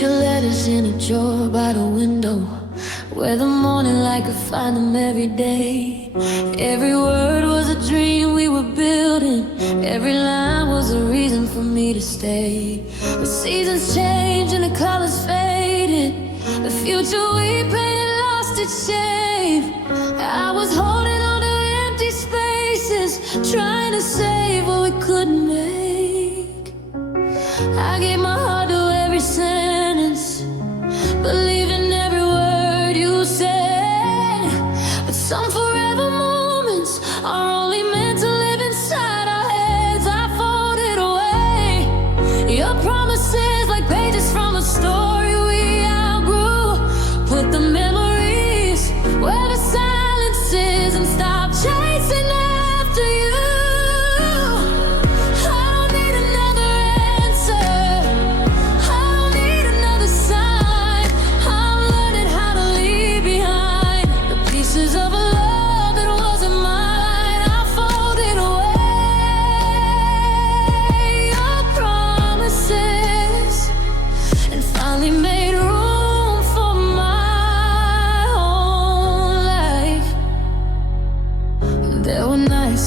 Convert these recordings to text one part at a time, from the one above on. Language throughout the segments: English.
your letters in a drawer by the window, where the morning light could find them every day. Every word was a dream we were building, every line was a reason for me to stay. The seasons changed and the colors faded, the future we painted lost its shape. I was holding on to empty spaces, trying to save what we couldn't make. I gave my heart to every sentence, believed in every word you said. But some forever moments are only meant to live inside our heads. I folded away your promises like pages from a story we outgrew. Put the memories where the silence is and stop chasing after you.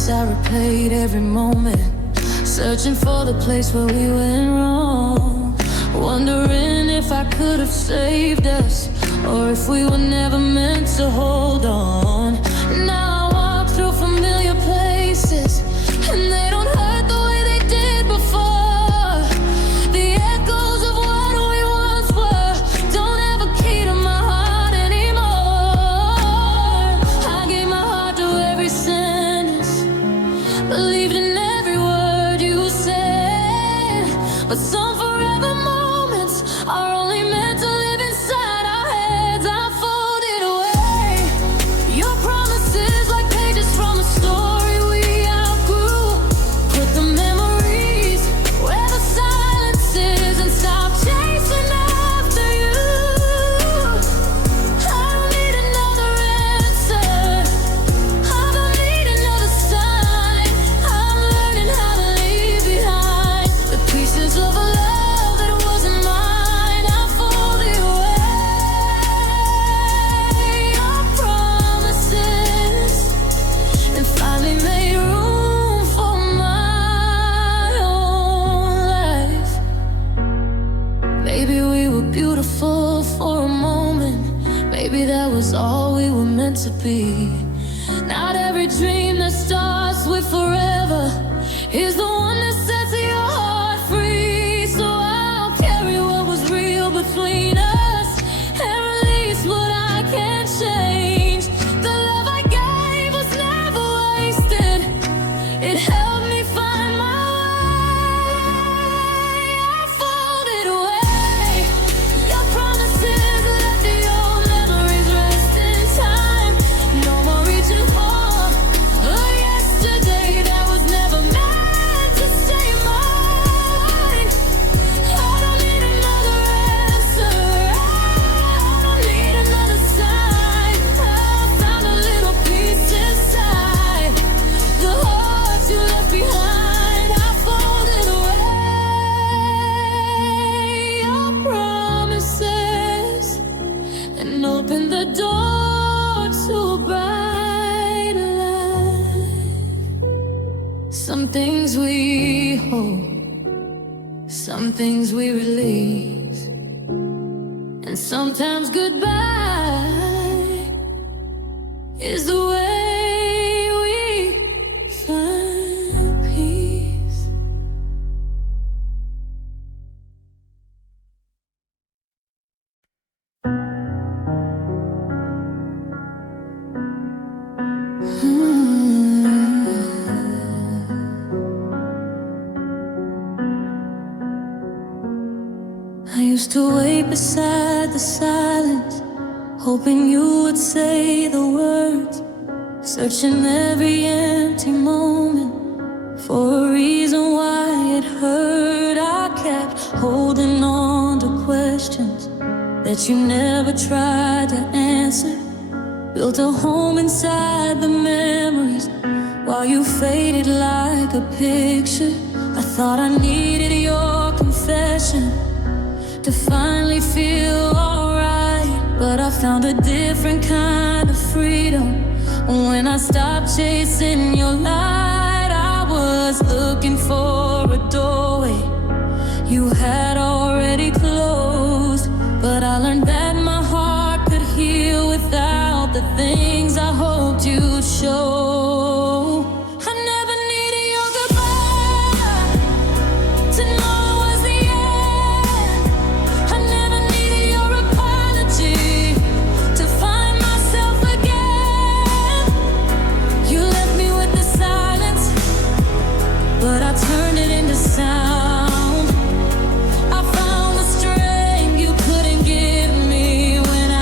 I replayed every moment, searching for the place where we went wrong, wondering if I could have saved us, or if we were never meant to hold on. Now I walk through familiar places, and they don't hurt the way they did before. The echoes of what we once were don't have a key to my heart anymore. I gave my heart to every sentence, believed in every word you said. But some forever moments are only meant to live inside our heads. I folded away your promises like pages from a story we outgrew. Put the memories where the silence is and stop chasing after you. I don't need another answer, I don't need another sign. I'm learning how to leave behind the pieces of a love that wasn't mine. I folded away your promises and finally made room for my own life. Maybe we were beautiful for a moment, maybe that was all we were meant to be. Not every dream that starts with forever is the one that sets your heart free. So I'll carry what was real between us and release what I can't change. The love I gave was never wasted, it helped me find my way. I folded away your promises, let the old memories rest in time. No more reaching for a yesterday that was never meant to stay mine. I don't need another answer, I don't need another sign. I found a little peace inside the hearts you left behind. I folded away your promises and opened the door to a brighter life. Some things we hold, some things we release, and sometimes goodbye is the way we find peace. I used to wait beside the silence, hoping you would say the words, searching every empty moment for a reason why it hurt. I kept holding on to questions that you never tried to answer, built a home inside the memories while you faded like a picture. I thought I needed your confession to finally feel alright. But I found a different kind of freedom when I stopped chasing your light. I was looking for a doorway you had already closed, but I learned that my heart could heal without the things I hoped you'd show. I never needed your goodbye to know it was the end. I never needed your apology to find myself again. You left me with the silence, but I turned it into sound. I found the strength you couldn't give me when I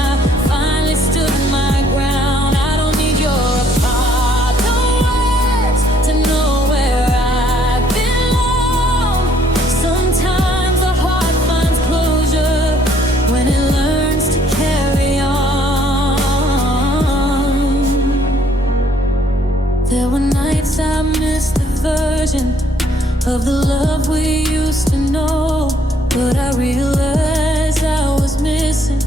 finally stood my ground. I don't need your apologies to know where I belong. Sometimes the heart finds closure when it learns to carry on. There were nights I missed the version of the love we used to know, but I realized I was missing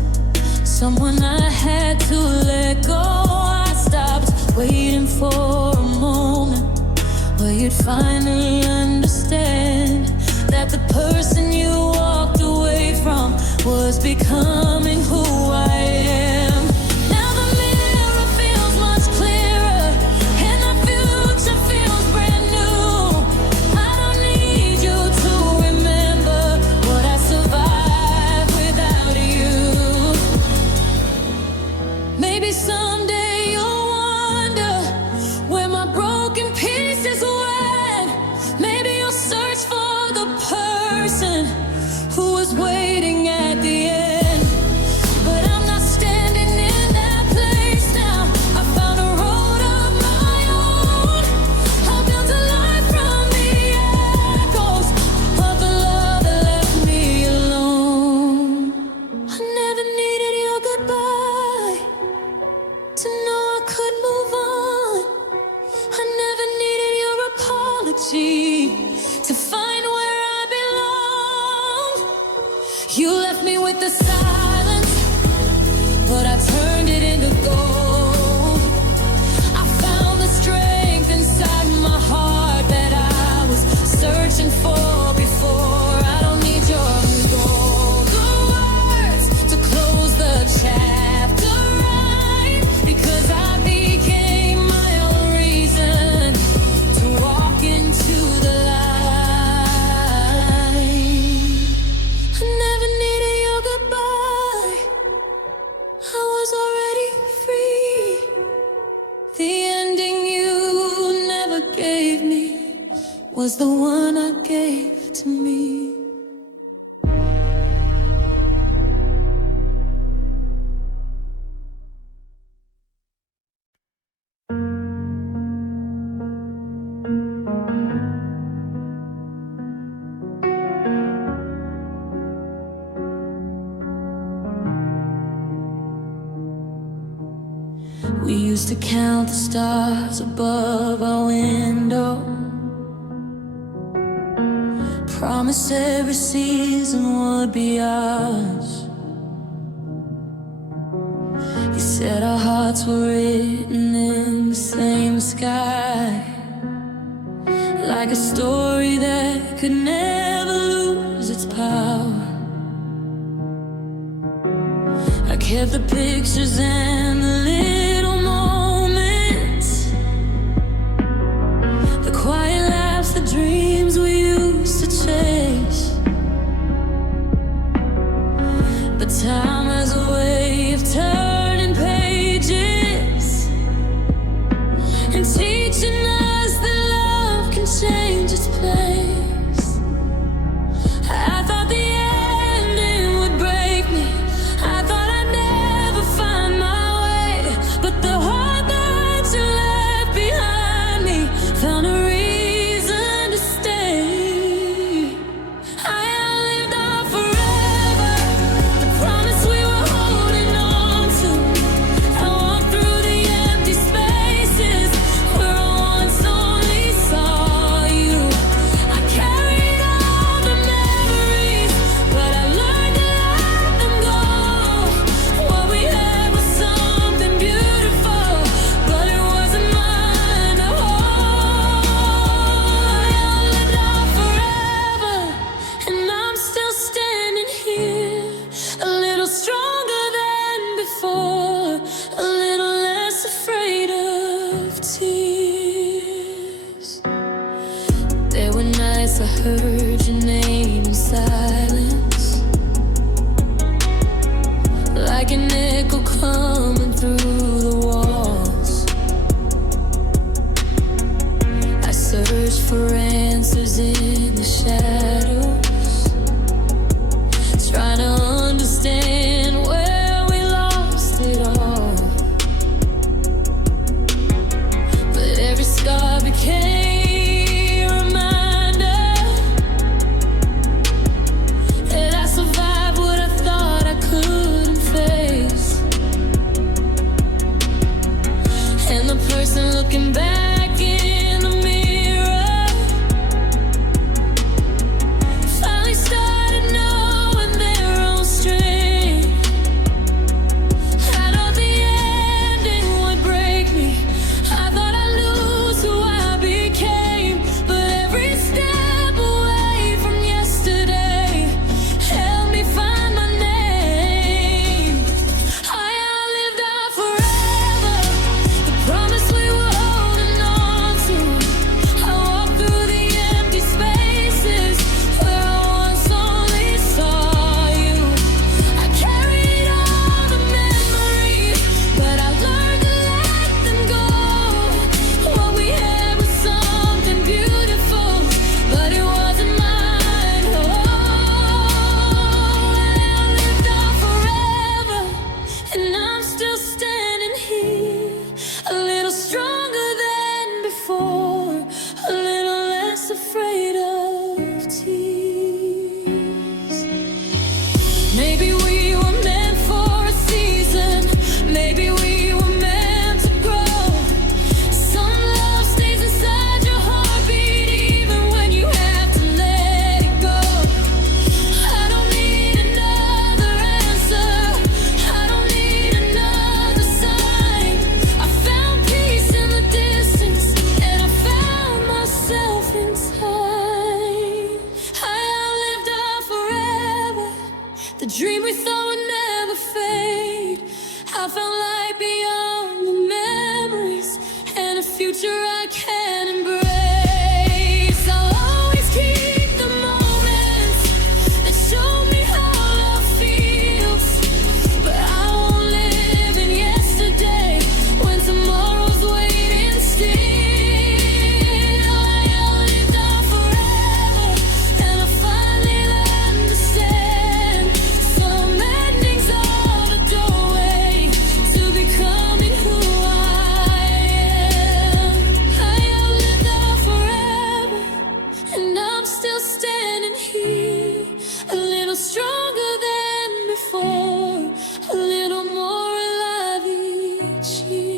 someone I had to let go. I stopped waiting for a moment where you'd finally understand that the person you walked away from was becoming who I am. Now the mirror feels much clearer and the future feels brand new. I don't need you to remember what I survived without you. Maybe someday you'll wonder where my broken pieces went. Maybe you'll search for the person who was waiting at the end. But I'm not standing in that place now. I found a road of my own. I built a life from the echoes of the love that left me alone. I never needed your goodbye to know I could move on. I never needed your apology to find where I belong. You left me with the silence, but I turned it into gold. I found the strength inside my heart that I was searching for before. I don't need your golden words to close the chapter right, because I became my own reason to walk into the light. I never needed your goodbye. I was already free. The ending you never gave me was the one I gave to me. We used to count the stars above our window, promise every season would be ours. You said our hearts were written in the same sky, like a story that could never lose its power. I kept the pictures and the little moments, the quiet laughs, the dreams we used to chase. But time has a way of turning pages and teaching us that love can change its place. I thought the ending would break me. I thought I'd never find my way. I heard your name in silence, like an echo coming through the walls. I searched for answers in the shadows, trying to understand where we lost it all. But every scar became a reminder that I survived what I thought I couldn't face. And the person looking back in the mirror finally started knowing their own strength. I thought the ending would break me, I thought I'd lose who I became. But every step away from yesterday helped me find my name. I outlived our forever, the promise we were holding on to. I walked through the empty spaces where I once only saw you. I carried all the memories, but I learned to let them go. What we had was something beautiful, but it wasn't mine. I lived on forever, and I'm still standing here, a little stronger than before, a little less afraid of tears. Maybe we were meant for a season, maybe we were meant to grow. Some love stays inside your heartbeat even when you have to let it go. I don't need another answer, I don't need another sign. I found peace in the distance, and I found myself in time. I outlived our forever, the dream we thought would never fade. I found light beyond the memories, and a future I can embrace. I'll always keep the moments that show me how love feels, but I won't live in yesterday when tomorrow's waiting still. I outlived our forever, and I finally understand some endings are the doorway to becoming who I am. I outlived our forever, and I'm still standing here, a little stronger than before, a little more alive each year.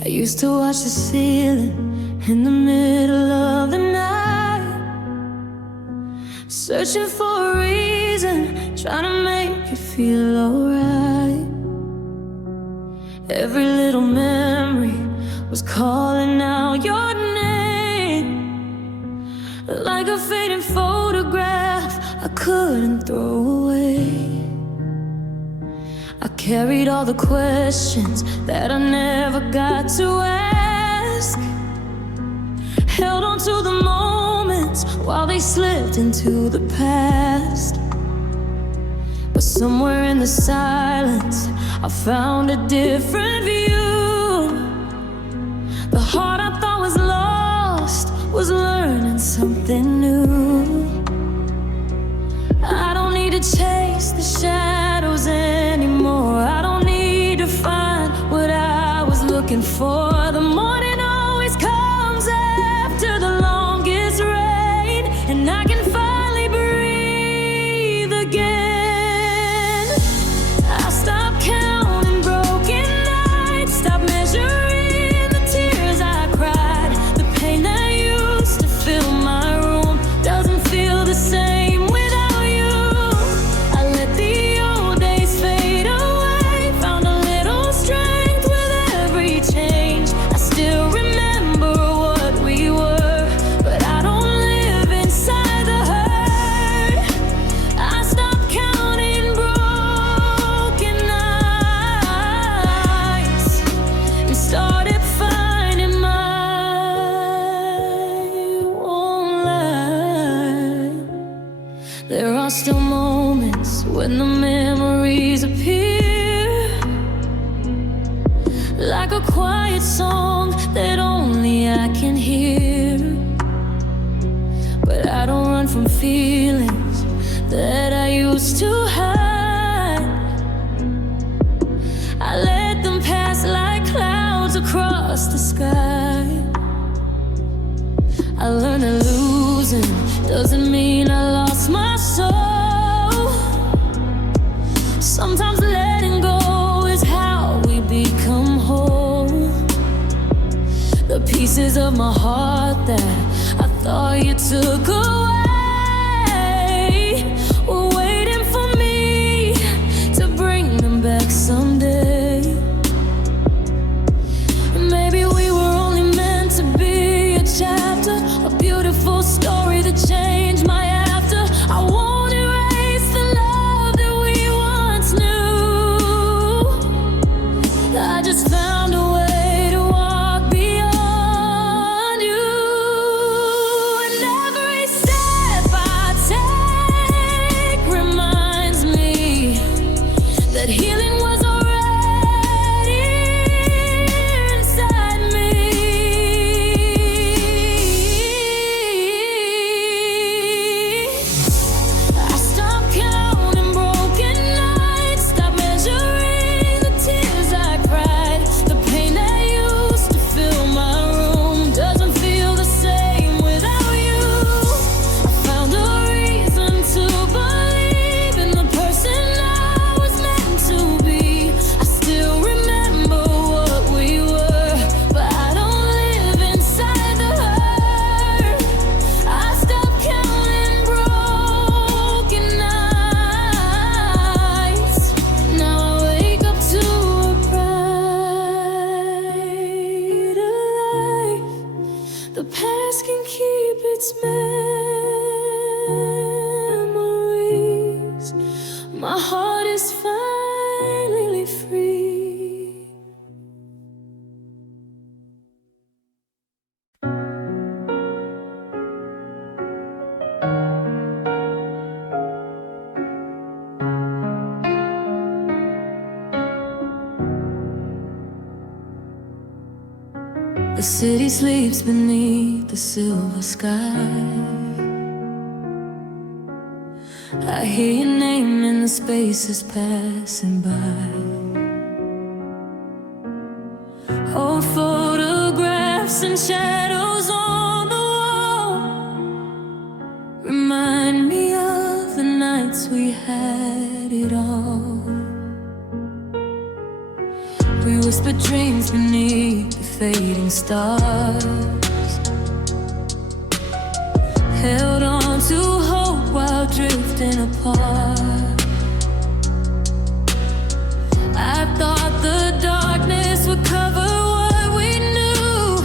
I used to watch the ceiling in the middle of the night, searching for a reason, trying to make it feel alright. Every little memory was calling out your name, like a fading photograph I couldn't throw away. I carried all the questions that I never got to ask, held on to the moments while they slipped into the past. But somewhere in the silence I found a different view. The heart I thought was lost was learning something new. I don't need to chase the shadows anymore, I don't need to find what I was looking for. The morning always comes after the longest rain, and I can finally breathe again. I stopped counting broken nights, stopped measuring the tears I cried. The pain that used to fill my room doesn't feel the same without you. I let the old days fade away, found a little strength with every change. I still when the memories appear, like a quiet song that only I can hear. But I don't run from feelings that I used to hide. I let them pass like clouds across the sky. I learned that losing doesn't mean I lost my soul. Sometimes letting go is how we become whole. The pieces of my heart that I thought you took away were waiting for me to bring them back someday. Maybe we were only meant to be a chapter, a beautiful story that changed my after. I won't erase the love that we once knew. I just found a way to walk beyond you. And every step I take reminds me that healing was already inside me. I stopped counting broken nights, stopped measuring the tears I cried. The pain that used to fill my room doesn't feel the same without you. I found a reason to believe in the person I was meant to be. I still remember what we were, but I don't live inside the hurt. I stopped counting broken nights. Now I wake up to a brighter life. The past can keep its memories. My heart is finally free. The city sleeps beneath the silver sky. I hear your name in the spaces passing by. Old photographs and shadows on the wall remind me of the nights we had it all. We whispered dreams beneath the fading stars, held on to hope while drifting apart. I thought the darkness would cover what we knew,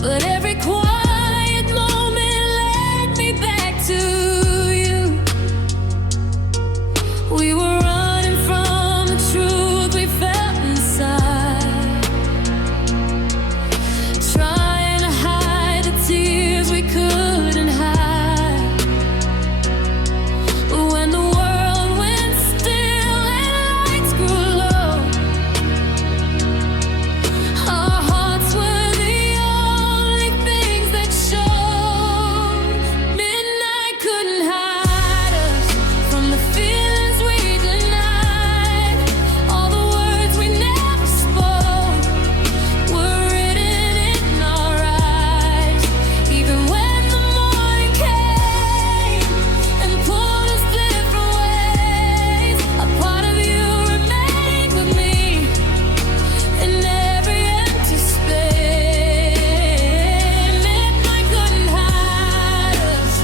but every quiet moment led me back to you. We were running from the truth we felt inside, trying to hide the tears we couldn't hide. But when the world went still and lights grew low, our hearts were the only things that showed. Midnight couldn't hide us from the feelings we denied. All the words we never spoke were written in our eyes. Even when the morning came and pulled us different ways, a part of you remained with me in every empty space. Midnight couldn't hide us,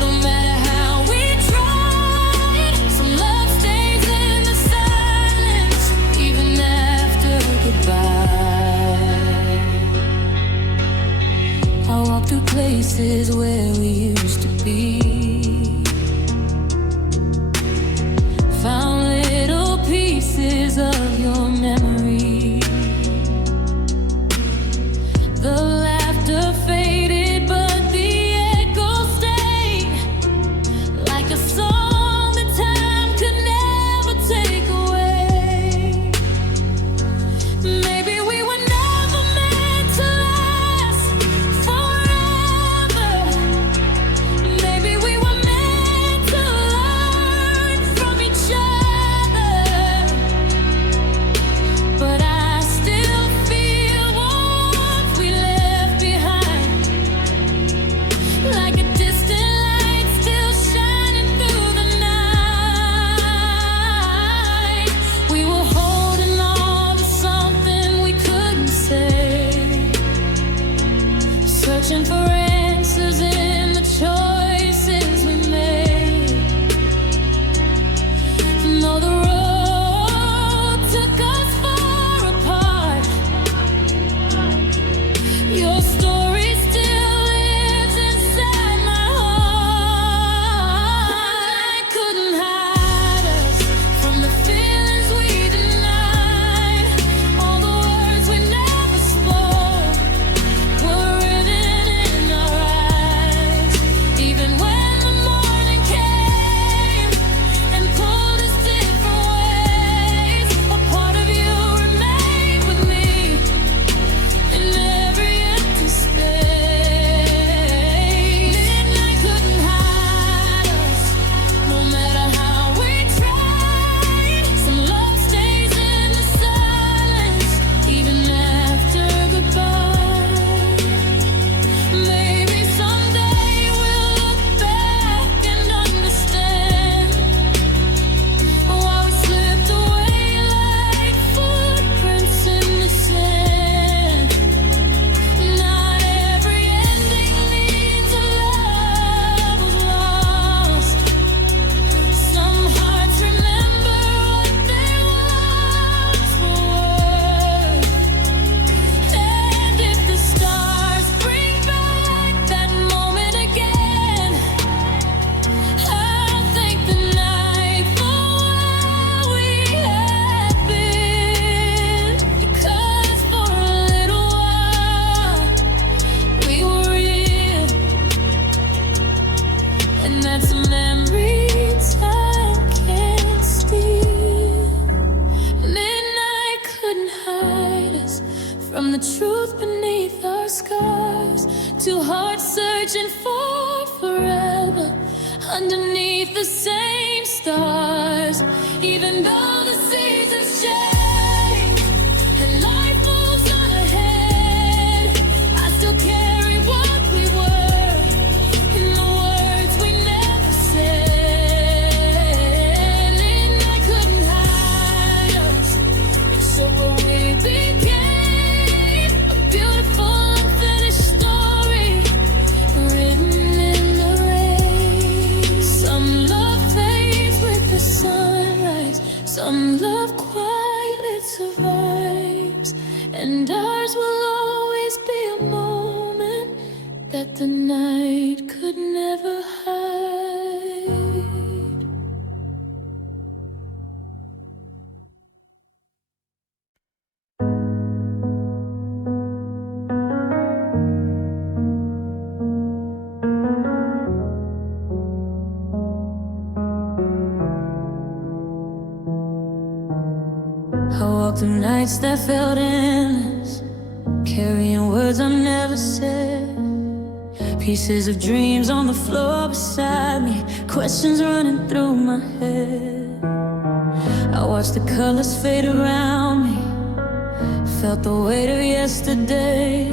no matter how we tried. Some love stays in the silence, even after goodbye. I walk through places where we used to be, found little pieces of your memory. The laughter faded, but the echo stayed, like a song that time could truth beneath our scars. Two hearts searching for forever underneath the same stars. Even though the seasons change and life moves on ahead, I still carry what we were in the words we never said. And I couldn't hide us, it showed what we became. A beautiful unfinished story written in the rain. Some love fades with the sunrise, some love quietly survives, and ours will always be a moment that the night could never hide. I walked through nights that felt endless, carrying words I never said. Pieces of dreams on the floor beside me, questions running through my head. I watched the colors fade around me, felt the weight of yesterday.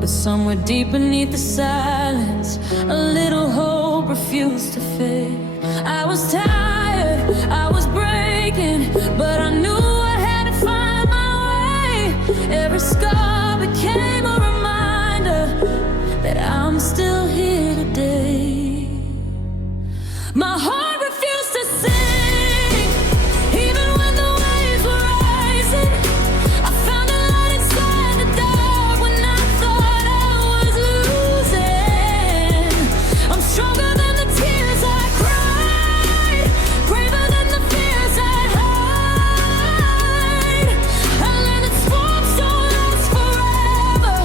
But somewhere deep beneath the silence, a little hope refused to fade. I was tired, I was breaking, but I knew I had to find my way. Every scar became a reminder that I'm still here today. My heart refused to sing, even when the waves were rising. I found a light inside the dark when I thought I was losing. I'm stronger than the tears I cried, braver than the fears I hide. I learned that storms don't last forever,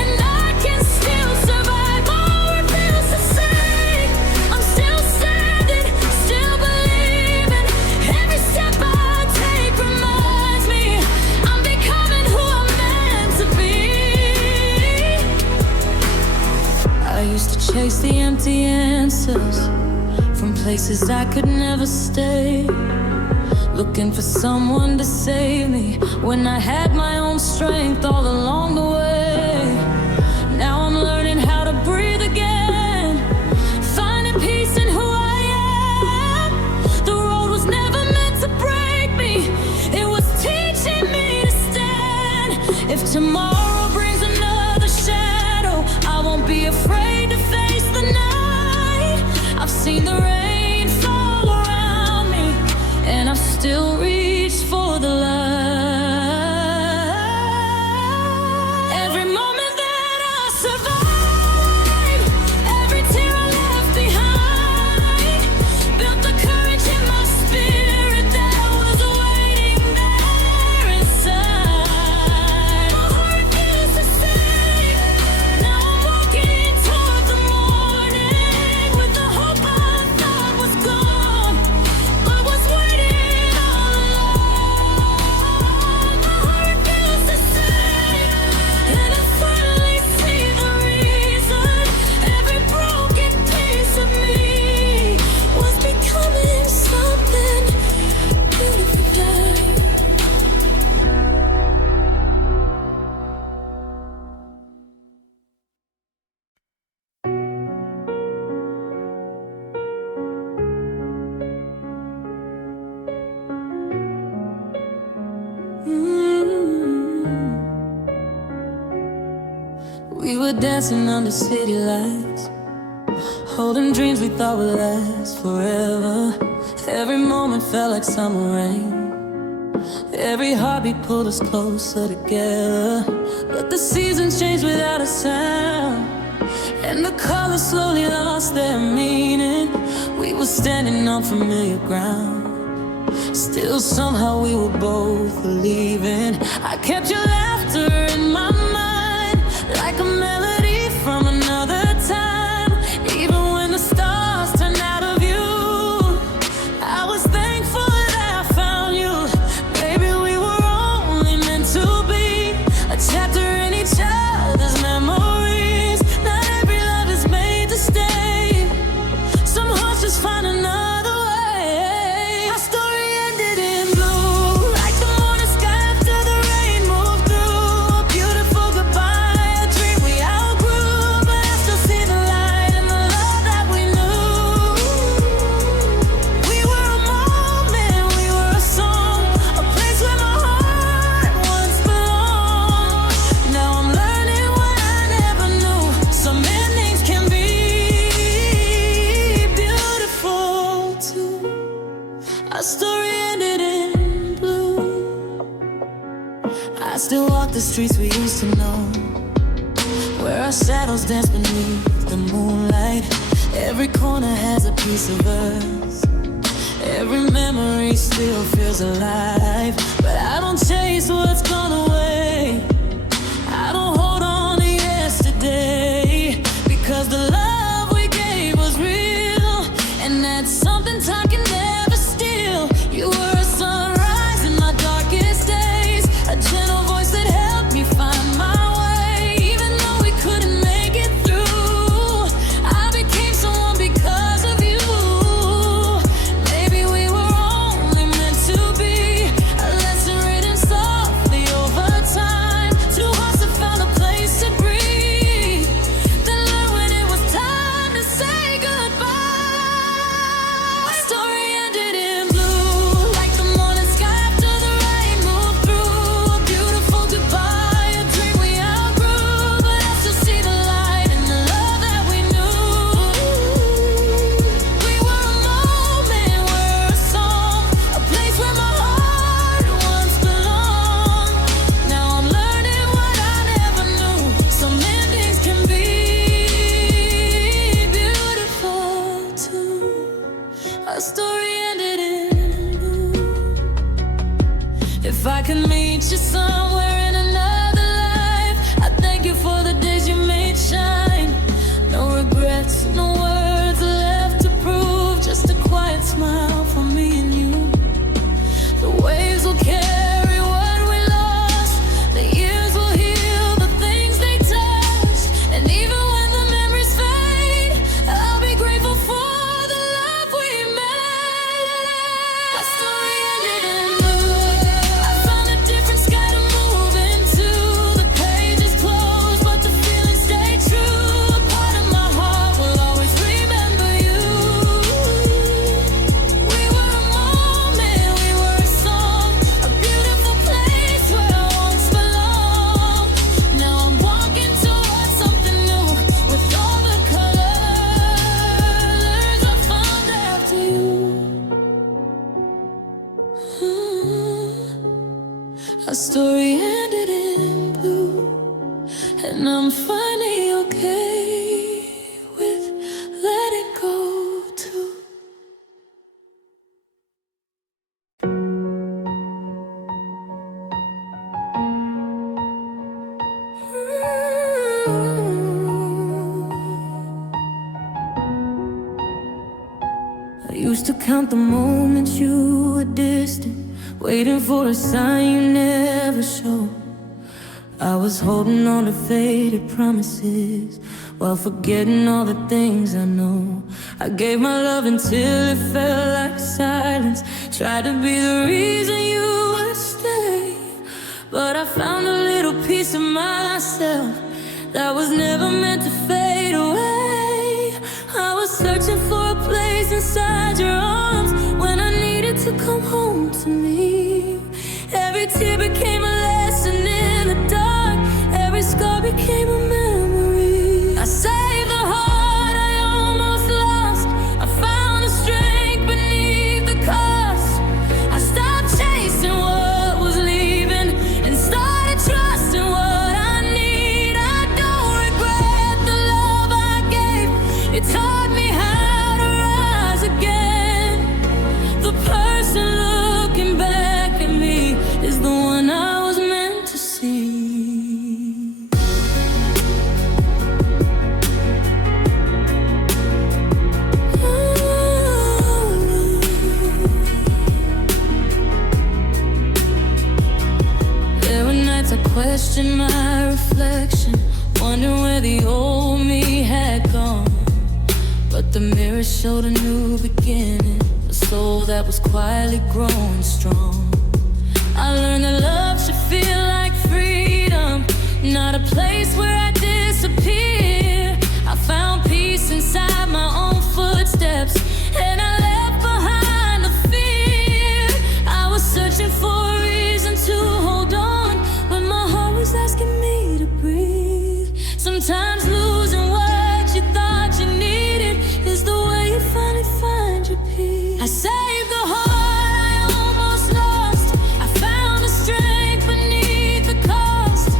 and I can still survive. My heart refused to sing. I'm still standing, still believing. Every step I take reminds me I'm becoming who I'm meant to be. I used to chase the empty answers from places I could never stay, looking for someone to save me when I had my own strength all along the way. Now I'm learning how to breathe again, finding peace in who I am. The road was never meant to break me, it was teaching me to stand. If tomorrow brings another shadow, I won't be afraid to face the night. I've seen the rain fall around me, and I've still reached for the light. Every moment that I survived, every tear I left behind, built the courage in my spirit that was waiting there inside. My heart refused to sink. Now I'm walking toward the morning with the hope I thought was gone, but was waiting all along. My heart refused to sink, and I finally see the reason. Every broken piece of me was becoming something beautiful day. We were dancing under city lights, holding dreams we thought would last forever. Every moment felt like summer rain, every heartbeat pulled us closer together. But the seasons changed without a sound, and the colors slowly lost their meaning. We were standing on familiar ground, still somehow we were both believing. I kept your laughter in my mind, like a melody from another time. Even when the stars turned out of view, I was thankful that I found you. Baby, we were only meant to be a streets we used to know, where our shadows dance beneath the moonlight. Every corner has a piece of us. Every memory still feels alive. But I don't chase what's gone away. I don't hold on to yesterday, because the love we gave was real, and that's something time can never steal. You were a sunrise in my darkest days, a gentle voice that helped me find my way. Even though we couldn't make it through, I became someone because of you. Maybe we were only meant to be, a lesson written softly over time. Two hearts that found a place to breathe, then learned when it was time to say goodbye. Our story ended in blue, like the morning sky after the rain moved through. A beautiful goodbye, a dream we outgrew, but I still see the light in the love that we knew. We were a moment, we're a song, a place where my heart once belonged. Now I'm learning what I never knew. Some endings can be beautiful too. Our story ended in blue. If I could meet you somewhere in another life, I thank you for the days you made shine. No regrets, no words left to prove, just a quiet smile for me and you. The waves will carry what we lost, the years will heal the things they touched, and even when the memories fade, I'll be grateful for the love we made. Our story ended in blue. I found a different sky to move into. The pages closed, but the feeling stayed true. A part of my heart will always remember you. We were a moment, we were a song, a beautiful place where I once belonged. Now I'm walking towards something new, with all the colors I found after you. Our story ended in blue, and I'm finally okay with letting go too. I used to count the moments you were distant, waiting for a sign you never showed. I was holding on to faded promises, while forgetting all the things I know. I gave my love until it felt like silence, tried to be the reason you would stay. But I found a little piece of myself that was never meant to fade away. I was searching for a place inside your arms when I needed to come home to me. Every tear became a lesson in the dark, every scar became a memory. I saved the heart I almost lost, I found the strength beneath the cost. I stopped chasing what was leaving and started trusting what I need. I don't regret the love I gave, it taught me how to rise again. The person looking back at me is the one I was meant to see. There were nights I questioned my reflection, wondering where the old me had gone. But the mirror showed a new beginning, a soul that was quietly growing strong. I learned that love should feel like freedom, not a place where I disappear. I found peace inside my own footsteps, and I left behind the fear. I was searching for a reason to hold on, but my heart was asking me to breathe. Sometimes losing what you thought you needed is the way you finally find your peace. I saved the heart I almost lost, I found the strength beneath the cost.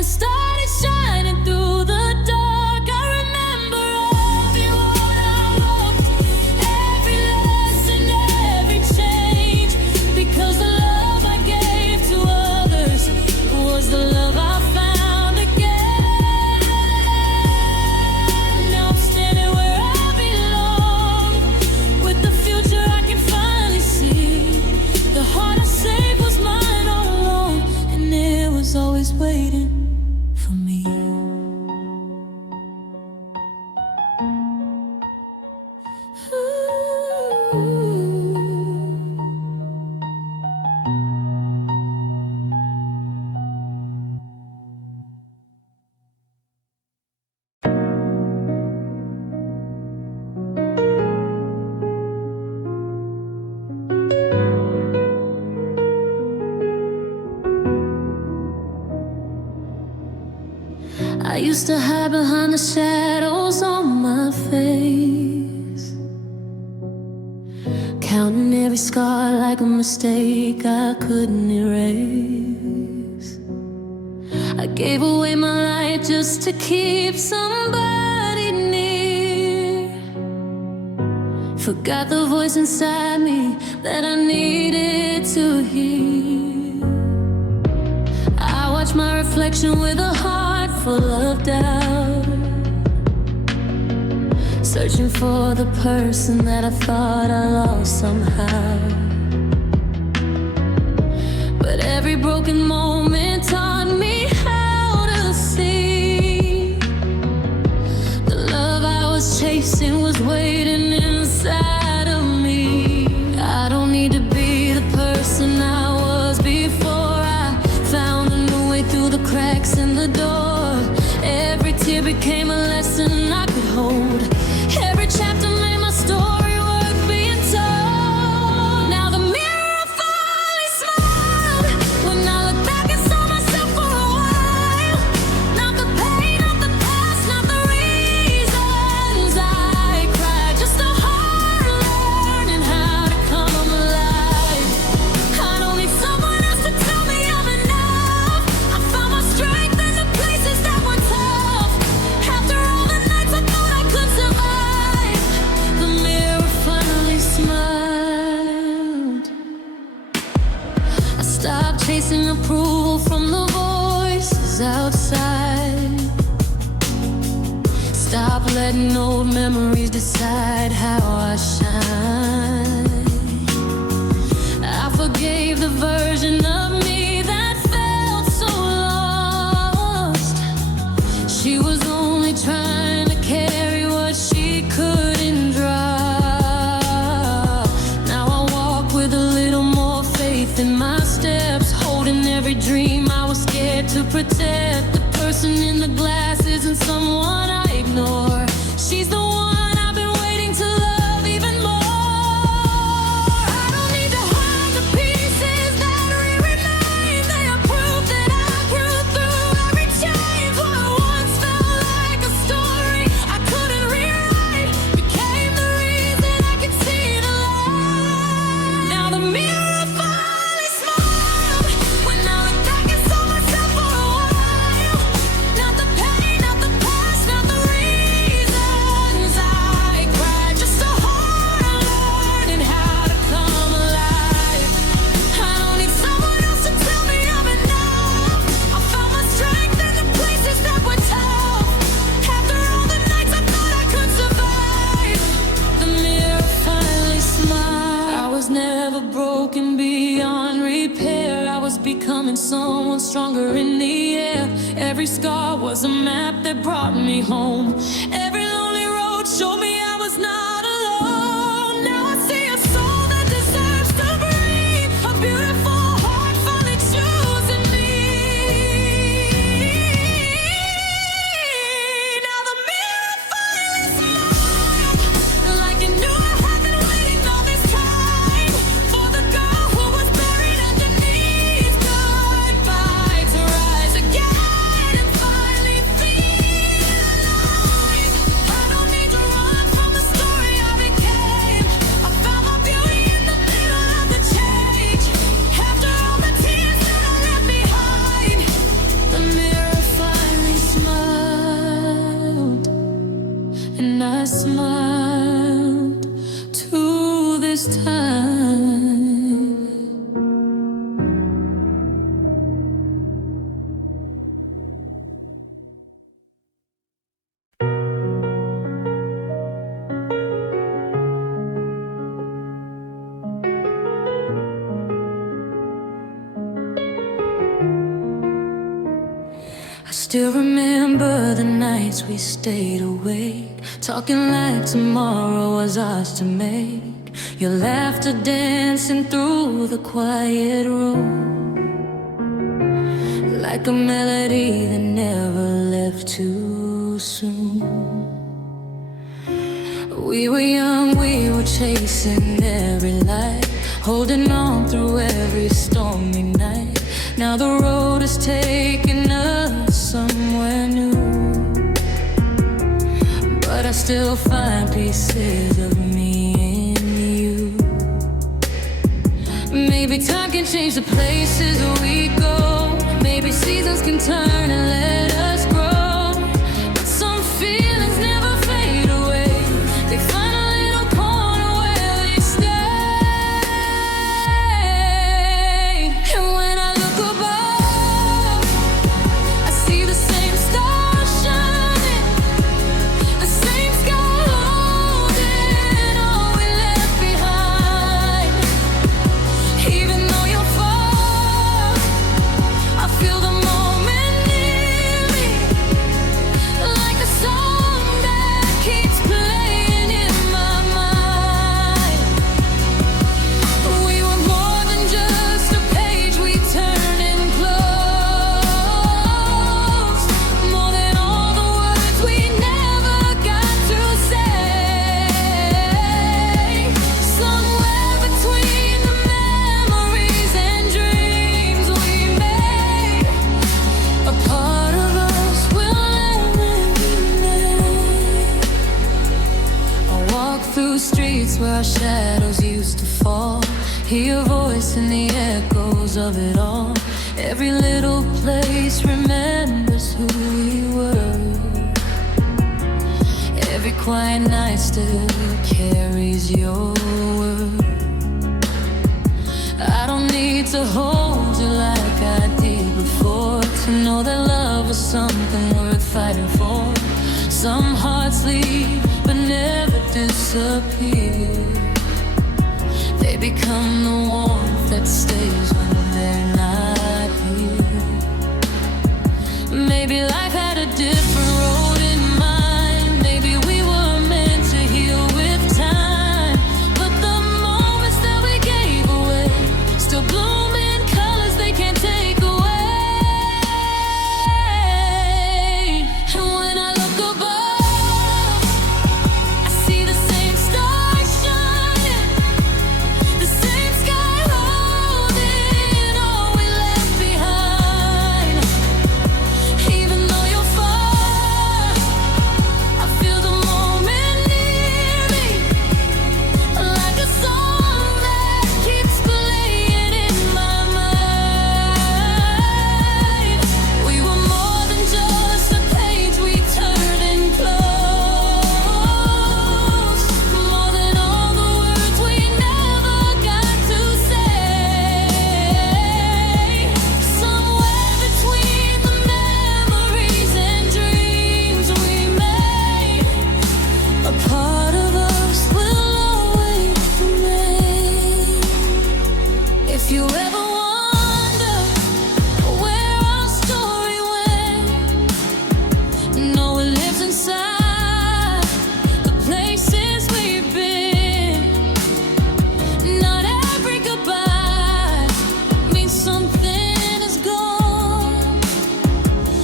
and started shining through the dark. I remember every road I walked, every lesson, every change, because the love I gave to others was the love I found again. Now I'm standing where I belong, with the future I can finally see. The heart I saved was mine all along, and it was always waiting for me. I used to hide behind the shadows on my face, counting every scar like a mistake I couldn't erase. I gave away my light just to keep somebody near. Forgot the voice inside me that I needed to hear. I watched my reflection with a heart full of doubt, searching for the person that I thought I lost somehow. But every broken moment taught me how to see the love I was chasing was waiting inside of me. I don't need to be the person I was before I found a new way through the cracks in the door. Every tear became a lesson I could hold. Every chapter made my story worth being told. Now the mirror finally smiled when I looked back and saw myself for a while. Not the pain of the past, not the reasons I cried, just a heart learning how to come alive. I don't need someone else to tell me I'm enough. I found my strength in the places that were tough. After all the nights I thought I could survive, the mirror finally smiled. I stopped chasing approval from the voices outside. Stop letting old memories decide how I shine. I forgave the version of me that felt so lost. She was only trying to carry what she couldn't drop. Now I walk with a little more faith in my steps, holding every dream I was scared to protect. The person in the glass isn't someone I ignore. She's the one I've been waiting to love even more. I don't need to hide the pieces that remain. They are proof that I grew through every change. What once felt like a story I couldn't rewrite became the reason I could see the light. Now the mirror finally smiled when I looked back and saw myself for a while. Not the pain, not the past, not the reasons I cried, just a heart learning how to come alive. I don't need someone else to tell me I'm enough. I found my strength in the places that were tough. After all the nights I thought I could survive, the mirror finally smiled. I was never broken beyond repair. I was becoming someone stronger in the air. Every scar was a map that brought me home. Every lonely road showed me I was not alone. Now I see a soul that deserves to breathe, a beautiful heart finally choosing me. Now the mirror finally smiled, like it knew I had been waiting all this time for the girl who was buried underneath. Goodbye to rise again and finally feel alive. I don't need to run I still remember the nights we stayed awake, talking like tomorrow was ours to make. Your laughter dancing through the quiet room, like a melody that never left too soon. We were young, we were chasing every light, holding on through every stormy night. Now the road is taking us somewhere new, but I still find pieces of me in you. Maybe time can change the places we go, maybe seasons can turn and let us grow, but some feelings never fade away. They find a little corner where they stay. And when I look above, I see the same stars shining, the same sky holding all we left behind. Even though you're far, I feel the moment near me, like a song that keeps playing in my mind. We were more than just a page we turn and close, more than all the words we never got to say. Somewhere between the memories and dreams we made, a part of us will never remain. I walk through streets where our shadows used to fall, hear your voice in the echoes of it all. Every little place remembers who we were. Every quiet night still carries your word. I don't need to hold you like I did before, to know that love was something worth fighting for. Some hearts leave but never disappear. They become the warmth that stays when they're not here. Maybe life had a different road in mind, maybe we were meant to heal with time, but the moments that we gave away still bloom in colors they can't take away. And when I look above, I see the same stars shining, the same sky holding all we left behind. Even though you're far, I feel the moment near me, like a song that keeps playing in my mind. We were more than just a page we turned and closed, more than all the words we never got to say. Somewhere between the memories and dreams we made, a part of us will always remain. If you ever wonder where our story went, know it lives inside the places we've been. Not every goodbye means something is gone.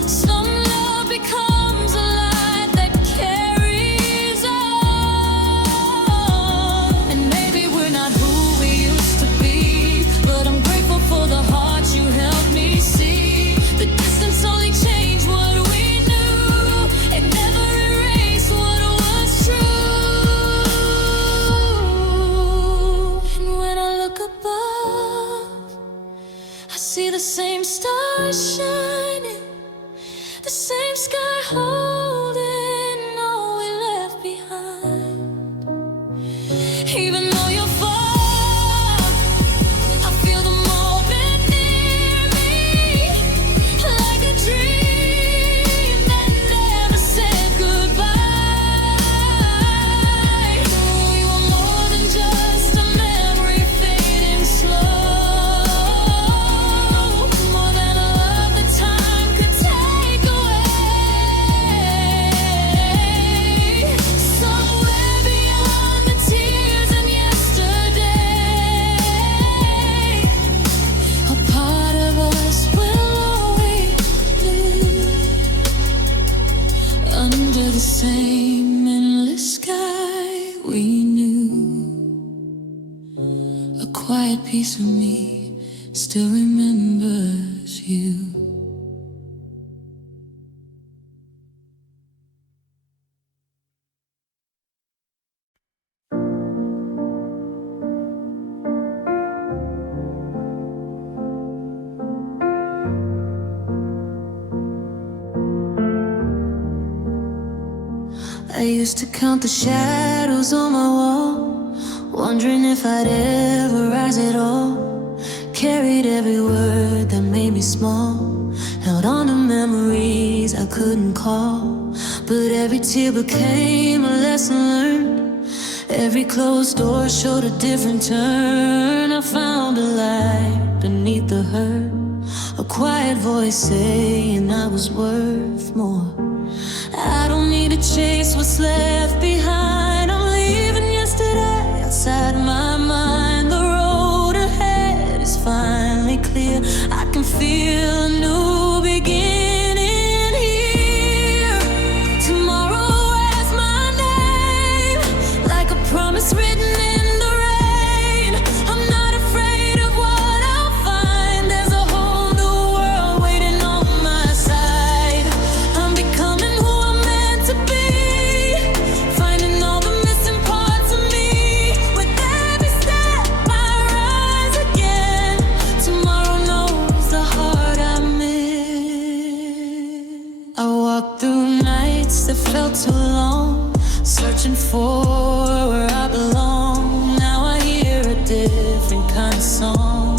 Some love becomes a light that carries on. And maybe we're not who we used to be, but I'm grateful for the heart you helped me see. The distance only changed what we knew, it never erased what was true. And when I look above, I see the same stars shining, the same sky holding all we left behind. Even though you're far, I feel the moment near me, like a dream that never said goodbye. We were more than just a memory fading slow, more than a love that time could take away. the same endless sky we knew. A quiet piece of me still remembers you. I used to count the shadows on my wall, wondering if I'd ever rise at all. Carried every word that made me small, held on to memories I couldn't call. But every tear became a lesson learned. Every closed door showed a different turn. I found a light beneath the hurt, a quiet voice saying I was worth more. I don't need to chase what's left behind. I'm leaving yesterday outside my mind. The road ahead is finally clear. I can feel a new beginning here. Tomorrow has my name, like a promise written in the rain. I'm not afraid of what I'll find. There's a whole new world waiting on my side. I'm becoming who I'm meant to be, finding all the missing parts of me. With every step I rise again. Tomorrow knows the heart I'm in. I walked through nights that felt too long, searching for where I belong. Now I hear a different kind of song,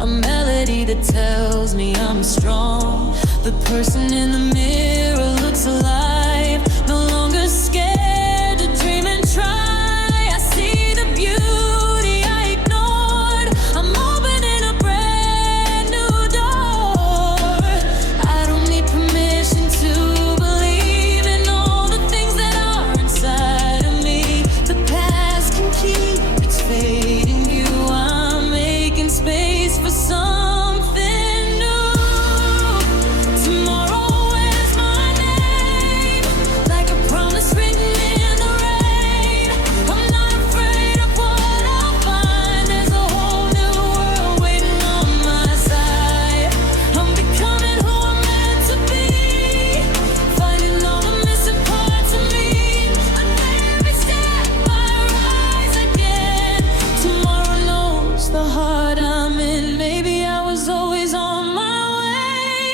a melody that tells me I'm strong. The person in the mirror looks alive, no longer scared to dream and try. I see the beauty I ignored. I'm opening a brand new door. I don't need permission to believe in all the things that are inside of me. The past can keep its fading view. I'm making space for something new. Tomorrow is my name, like a promise written in the rain. I'm not afraid of what I'll find. There's a whole new world waiting on my side. I'm becoming who I'm meant to be, finding all the missing parts of me. And every step I rise again. Tomorrow knows the heart I'm in. Maybe I was always on my way,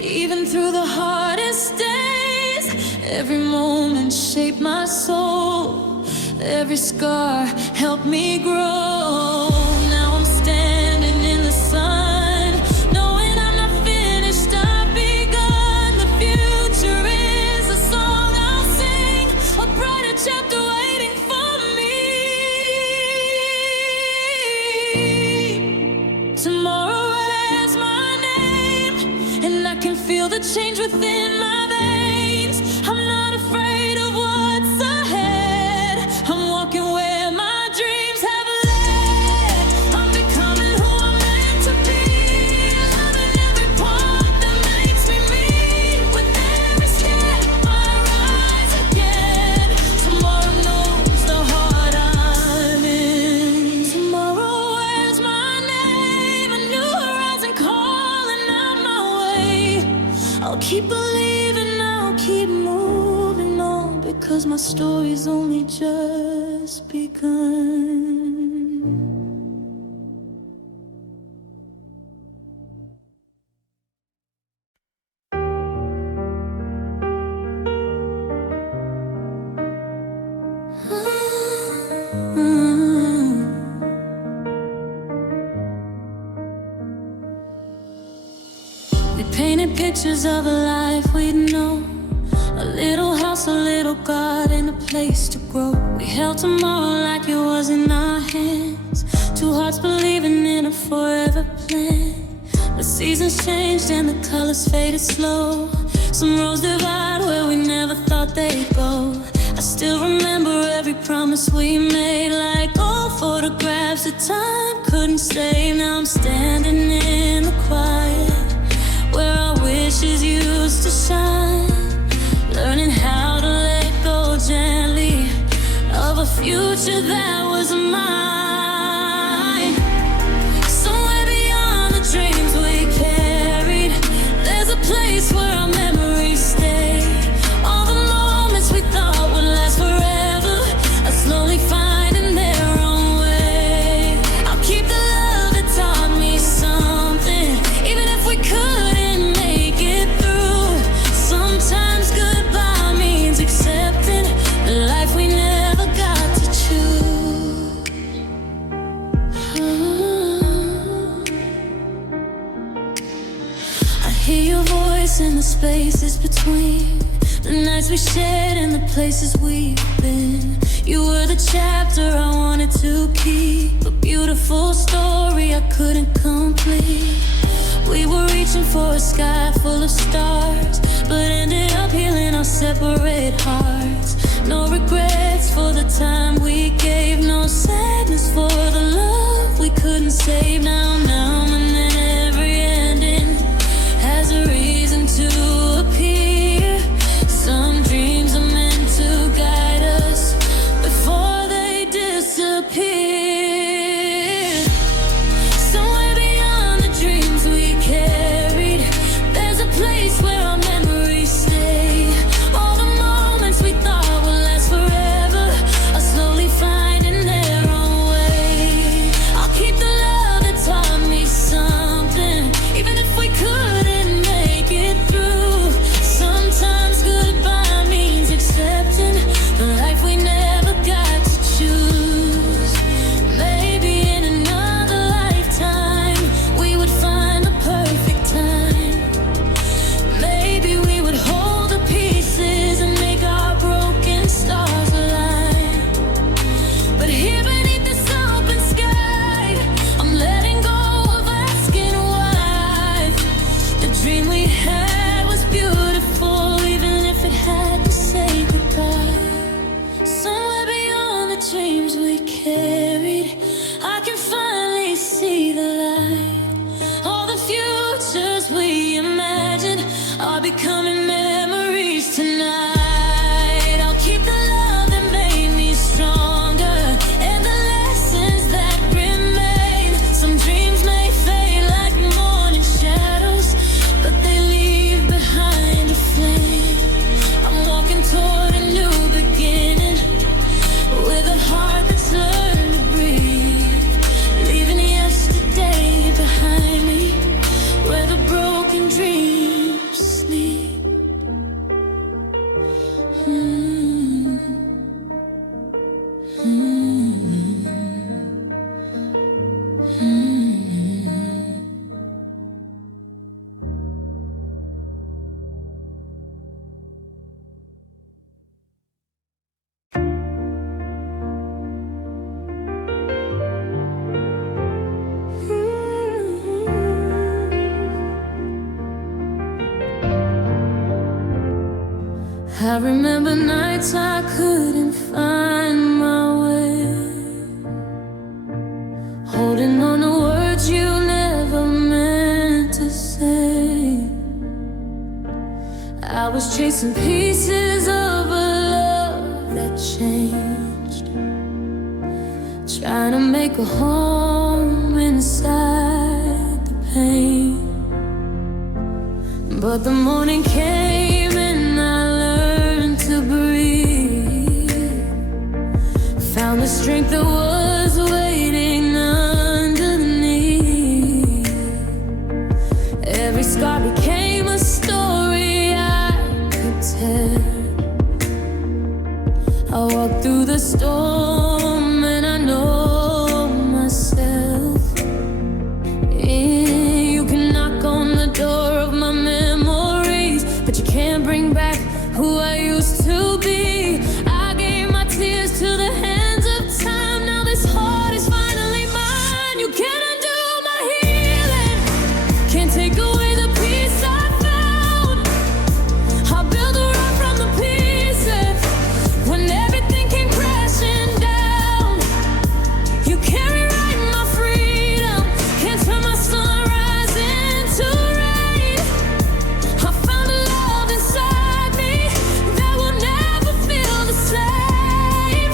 even through the hardest days. Every moment shaped my soul, every scar helped me grow. Now I'm standing in the sun, knowing I'm not finished, I've begun. The future is a song I'll sing, a brighter chapter waiting for me. Tomorrow has my name, and I can feel the change within my veins. I'm not afraid of what's ahead. I'm walking where my dreams have led. I'm becoming who I'm meant to be, loving every part that makes me me. With every step I rise again. Tomorrow knows the heart I'm in. Tomorrow wears my name, a new horizon calling out my way. I'll keep believing, I'll keep moving on, because my story's only just begun. We painted pictures of a life we'd know, a little house, a little garden, a place to grow. We held tomorrow like it was in our hands, two hearts believing in a forever plan. The seasons changed and the colors faded slow. Some roads divide where we never thought they'd go. I still remember every promise we made, like old photographs that time couldn't save. Now I'm standing in the quiet, where our wishes used to shine, learning how future that was mine. Somewhere beyond the dreams we carried, there's a place where our memories stay. All the moments we thought would last forever are slowly finding their own way. I'll keep the love that taught me something, even if we couldn't make it through. Sometimes goodbye means accepting the life we never got to choose. I hear your voice in the spaces between the nights we shared and the places we've been. You were the chapter I wanted to keep, a beautiful story I couldn't complete. We were reaching for a sky full of stars, but ended up healing our separate hearts. No regrets for the time we gave, no sadness for the love we couldn't save. Now, and then every ending has a reason to appear. Some dreams are meant to guide us before they disappear. Somewhere beyond the dreams we carried, there's a place where our memories stay. All the moments we thought would last forever are slowly finding their own way. I'll keep the love that taught me something, even if we couldn't make it through. Sometimes goodbye means accepting the life we never got to choose. Maybe in another lifetime we would find the perfect time. Maybe we would hold the pieces and make our broken stars align. But here beneath this open sky, I'm letting go of asking why. The dream we had was beautiful, even if it had to say goodbye. Somewhere beyond the dreams we carried, I can finally see the light. All the futures we imagined are becoming memories tonight. I'll keep the love that made me stronger and the lessons that remain. Some dreams may fade like morning shadows, but they leave behind a flame. I'm walking toward a new beginning with a heart that's learned to breathe, leaving yesterday behind me where the broken dreams sleep. I remember nights I couldn't find my way, holding on to words you never meant to say. I was chasing pieces of a love that changed, trying to make a home inside the pain. But the morning came and I learned to breathe, found the strength that was waiting underneath. Every scar became a story I could tell. I walked through the storm and I know myself. You can knock on the door of my memories, but you can't bring back who I used to be. I gave my tears to the hands of time. Now this heart is finally mine. You can't undo my healing, can't take away the peace I found. I built a rock from the pieces when everything came crashing down. You can't rewrite my freedom, can't turn my sunrise into rain. I found a love inside me that will never feel the same.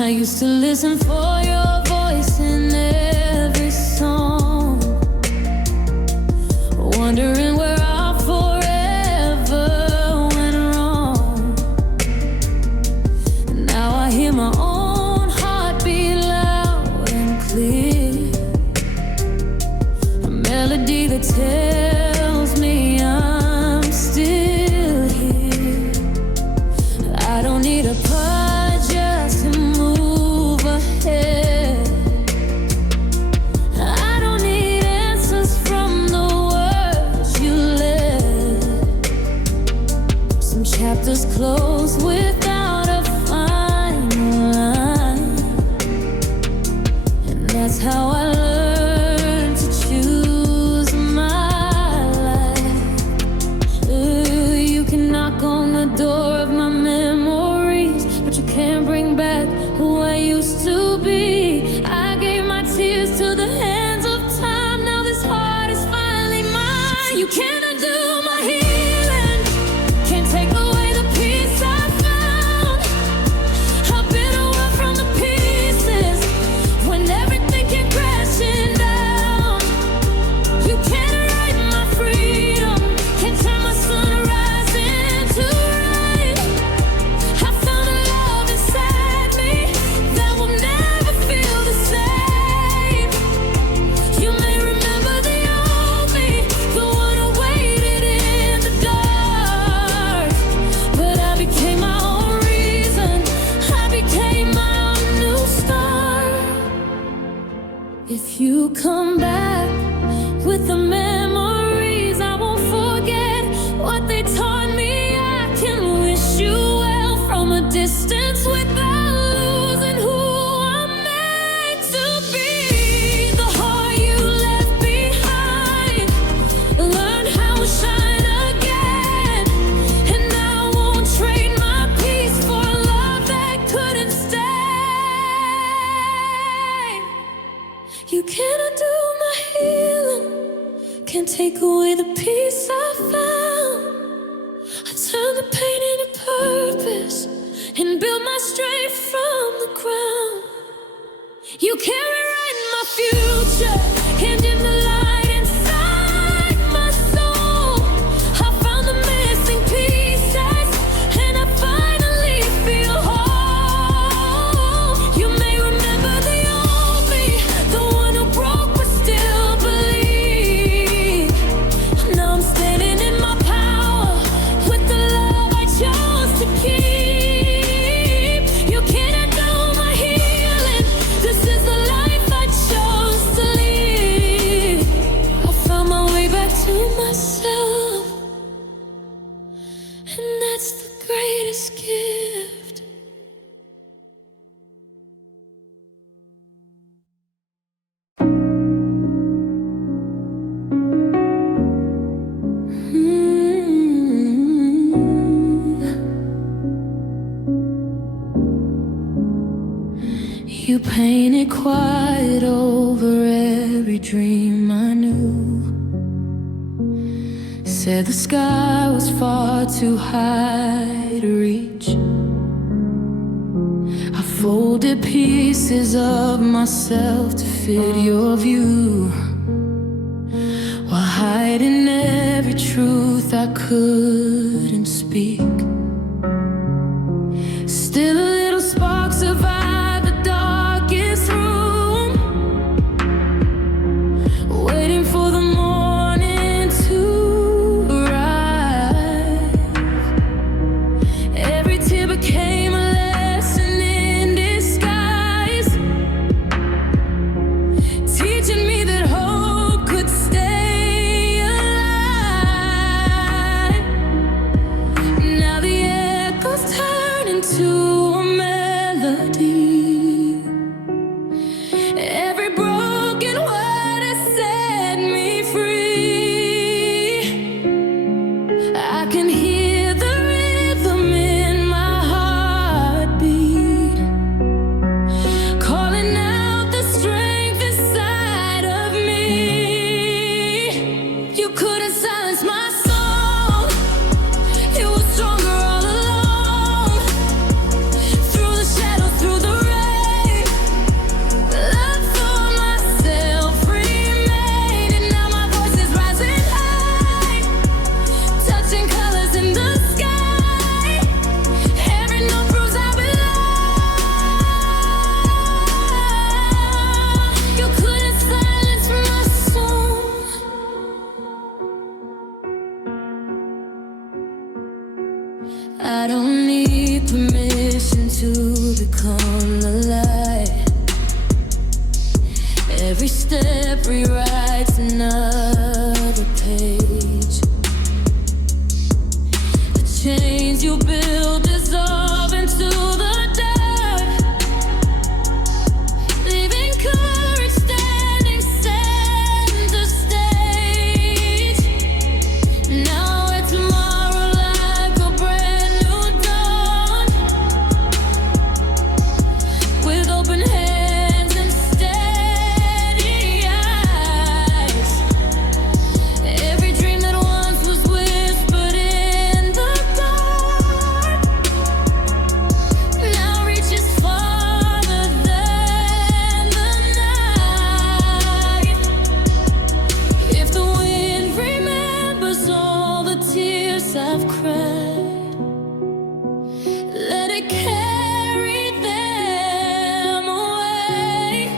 I used to listen for your voice in every song, wondering where our forever went wrong. Now I hear my own heartbeat loud and clear, a melody that tells me I'm still here. I don't need a push just to move ahead. I don't need answers from the words you left. Some chapters close without a final line, and that's how I learned to choose my life. You can knock on the door of my memories, but you can't bring back who I used to be. I gave my tears to the hands of time. Now this heart is finally mine. You can't undo my healing, can't take away the peace I found. I've been away from the pieces when everything came crashing down. You can't erase my freedom, can't turn my sunrise into rain. I found a love inside me that will never feel the same. You may remember the old me, the one who waited in the dark, but I became my own reason. I became my own new star. If you come back with the memories, I won't forget what they taught me. I can wish you well from a distance without losing who I'm meant to be. The heart you left behind, learn how to shine again, and I won't trade my peace for a love that couldn't stay. You can't undo my healing, can't take away the peace I found. I turned the pain into purpose and built my strength from the ground. You can't rewrite my future, and in the light inside my soul, I found the missing pieces, and I finally feel whole. You may remember the old me, the one who broke but still believed. Now I'm standing in my power with the love I chose to keep. You can't undo my healing, this is the life I chose to lead. I found my way back to myself, and that's the greatest gift. You painted quiet over every dream I knew. Said the sky was far too high to reach. I folded pieces of myself to fit your view, while hiding every truth I couldn't speak. Still a little spark survived the darkest room, waiting for the morning to rise. Every tear became a lesson in disguise, teaching me that hope could stay alive. I don't need permission to become the light. Every step rewrites another page. The chains you build dissolve into the dirt, leaving courage standing center stage. Now it's tomorrow like a brand new dawn, with open hands and steady eyes. Every dream that once was whispered in the dark now reaches farther than the night. If the wind remembers all the tears I've cried, let it carry them away.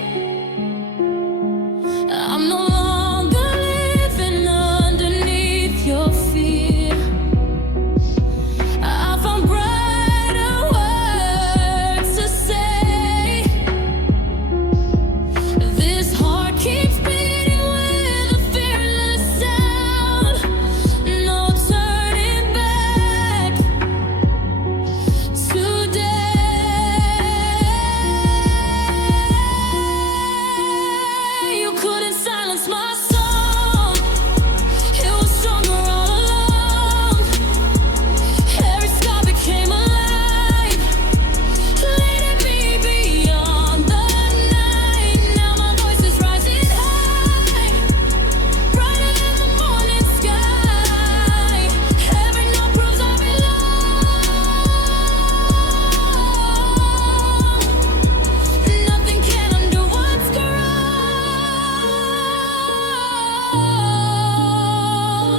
I'm no longer living underneath your fear. I found brighter words to say. This heart keeps beating with a fearless sound. No turning back today. You couldn't silence my song. It was stronger all along. Every scar became alive, leading me beyond the night. Now my voice is rising high, brighter than the morning sky. Every note proves I belong. Nothing can undo what's grown.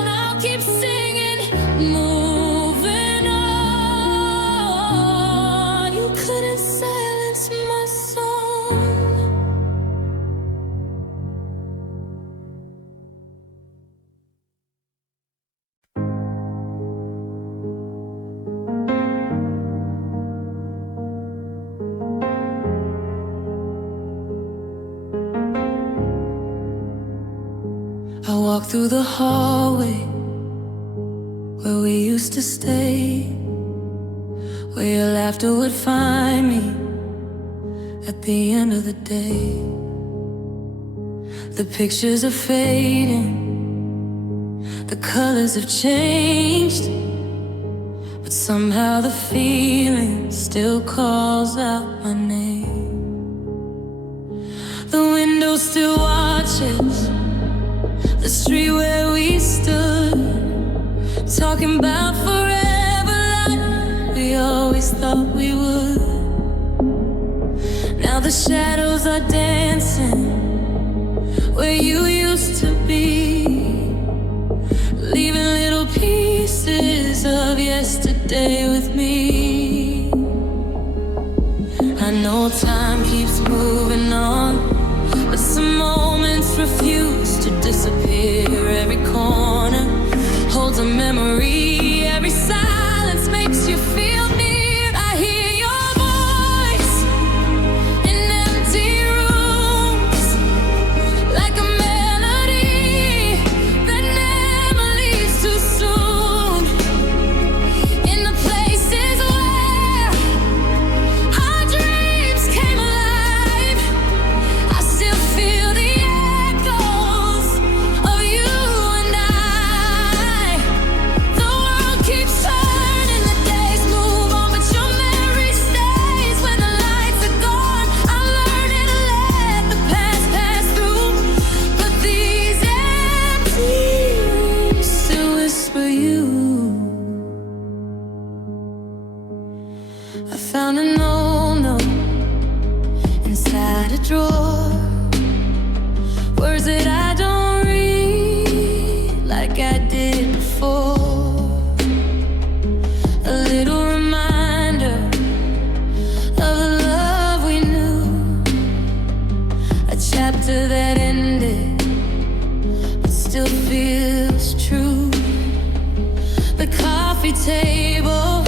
I'll keep singing, moving on. You couldn't silence my song. I walk through the hallway where we used to stay, where your laughter would find me at the end of the day. The pictures are fading, the colors have changed, but somehow the feeling still calls out my name. The window still watches the street where we stood, talking about forever like we always thought we would. Now the shadows are dancing where you used to be, leaving little pieces of yesterday with me. I know time keeps moving on, but some moments refuse to disappear. Every corner holds a memory. Every silence makes you feel near. I hear your voice in empty rooms, like a melody that never leaves too soon. In the places where our dreams came alive, I still feel the echoes of you and I. The world keeps turning, the days move on, but your memory stays. When the lights are gone, I'm learning to let the past pass through, but these empty rooms still whisper you. I found an old note inside a drawer, words that I don't read like I did before. A little reminder of the love we knew, a chapter that ended but still feels true. The coffee table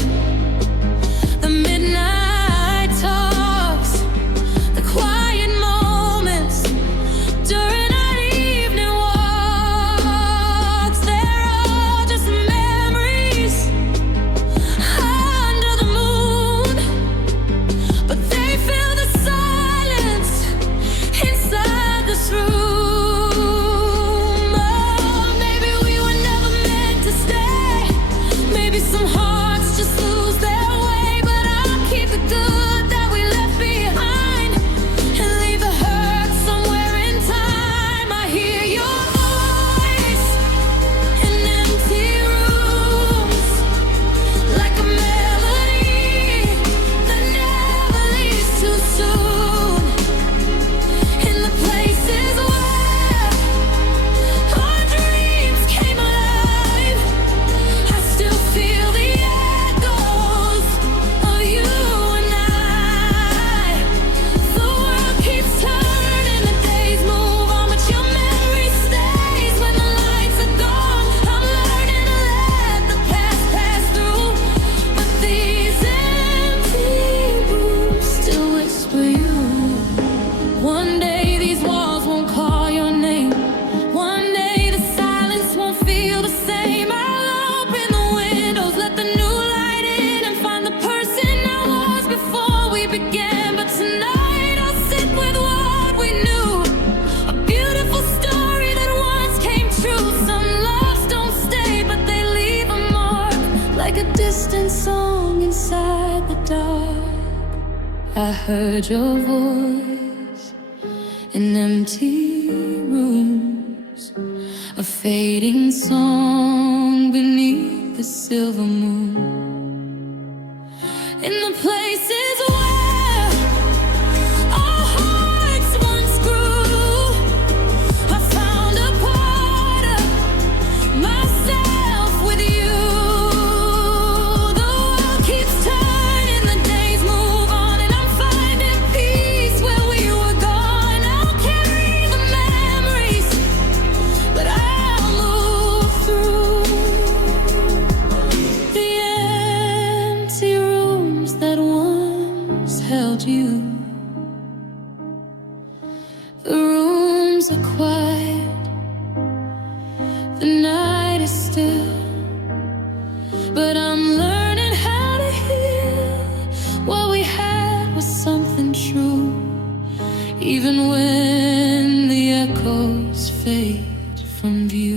distant song inside the dark. I heard your voice in empty rooms, a fading song beneath the silver moon. In the places where our hearts once grew, I found a part of myself with you. The world keeps turning, the days move on, and I'm finding peace where we were gone. I'll carry the memories, but I'll move through the empty rooms that once held you. The rooms are quiet, the night is still, but I'm learning how to hear. What we had was something true, even when the echoes fade from view.